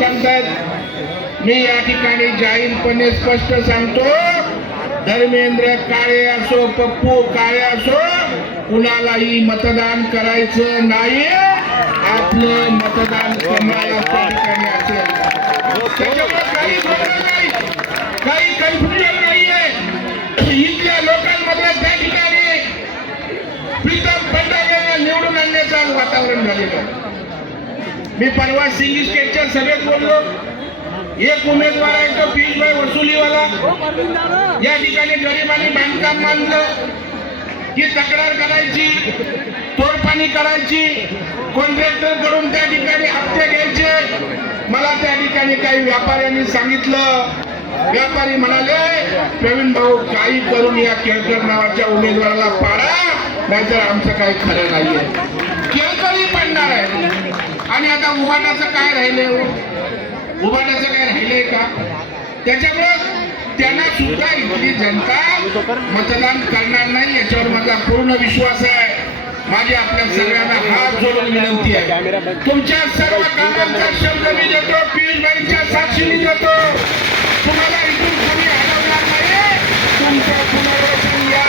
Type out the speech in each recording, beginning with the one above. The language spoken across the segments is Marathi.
सांगतात। मी या ठिकाणी जाहीरपणे स्पष्ट सांगतो, धर्मेंद्र काळे असो, पप्पू काळे असो, कुणालाही मतदान करायचं नाही। आपलं मतदान कमळाला त्या ठिकाणी असेल, त्याच्यामुळे काही गोंधळ नाही, काही कन्फ्युजन नाहीये। इथल्या लोकांमध्ये त्या ठिकाणी प्रीतम फडणवीसांना निवडून आणण्याचं वातावरण झालेलं। मी परवा सिंगी स्टेटच्या सभेत बोललो, एक उमेदवार आहे तो पियुषभाई वसुलीवाला, या ठिकाणी गरिबांनी बांधकाम बांधलं की तक्रार करायची, तोडपाणी करायची, कॉन्ट्रॅक्टर कडून त्या ठिकाणी हप्ते घ्यायचे। मला त्या ठिकाणी काही व्यापाऱ्यांनी सांगितलं, व्यापारी म्हणाले, प्रवीण भाऊ काही करून या केळकर नावाच्या उमेदवाराला पाडा, नाहीतर आमचं काही खरं नाहीये। केळकरही पडणार आहे। आणि आता उभाटाचं काय राहिलंय? उभाटाचं काय राहिलंय का? त्याच्यामुळे त्यांना सुद्धा इथली जनता मतदान करणार नाही, याच्यावर माझा पूर्ण विश्वास आहे। माझी आपल्या सगळ्यांना हात जोडून विनंती आहे, तुमच्या सर्व कामांचा शब्द मी देतो, पियुषभाईंच्या साक्षीने देतो, तुम्हाला इथून कोणी हलवणार नाही। तुमचं पुनर्वसन या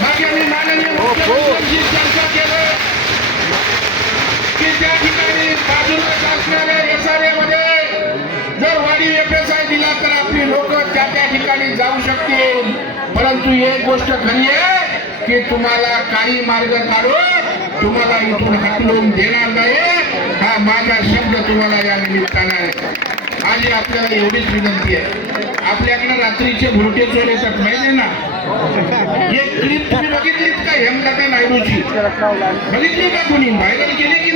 माझ्या मी माननीय मुख्यमंत्र्यांशी चर्चा केली की त्या ठिकाणी बाजूला असणाऱ्या SRA मध्ये जर वाढीव FSI दिला तर आपली लोक त्या ठिकाणी जाऊ शकतील। परंतु एक गोष्ट खरी आहे की तुम्हाला काही मार्ग काढून तुम्हाला इथून हटवून देणार नाही, हा माझा शब्द तुम्हाला या निमित्तानं आहे। माझी आपल्याला एवढीच विनंती आहे, आपल्याकडे रात्रीचे भुरटे चोर येतात माहिती ना, एक क्लिप तुम्ही बघितलीत का हेमलता नायडूची? बघितली का कुणी? व्हायरल केली की